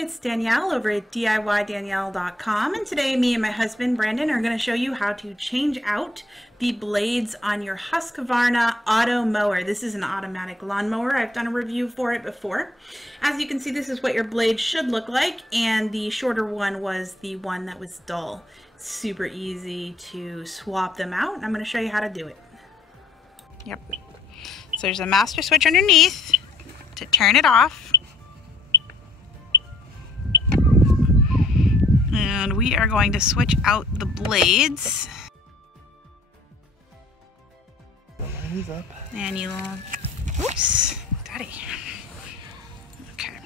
it's Danielle over at DIYDanielle.com, and today me and my husband Brandon are going to show you how to change out the blades on your Husqvarna Automower. This is an automatic lawnmower. I've done a review for it before. As you can see, this is what your blade should look like, and the shorter one was the one that was dull. Super easy to swap them out, and I'm going to show you how to do it. Yep. So there's a master switch underneath to turn it off. And we are going to switch out the blades. He's up. And you will, oops, Daddy. Okay.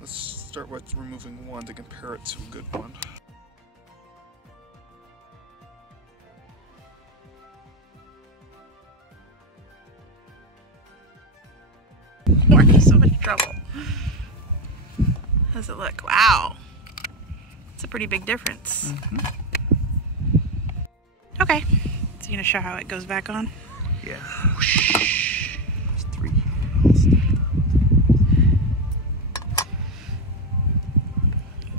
Let's start with removing one to compare it to a good one. We're in so much trouble. How does it look? Wow. It's a pretty big difference. Okay. So you're going to show how it goes back on? Yeah. Whoosh. There's three.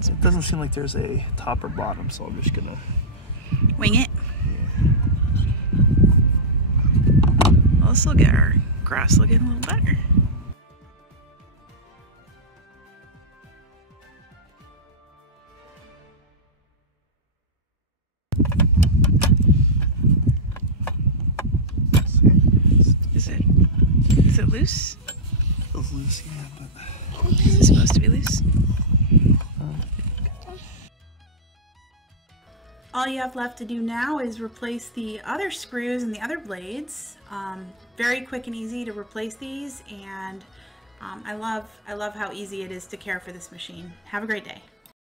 It doesn't seem like there's a top or bottom, so I'm just going to wing it? Yeah. Well, this will get our grass looking a little better. Is it loose? Feels loose, yeah, but is it supposed to be loose? All you have left to do now is replace the other screws and the other blades. Very quick and easy to replace these, and I love how easy it is to care for this machine. Have a great day.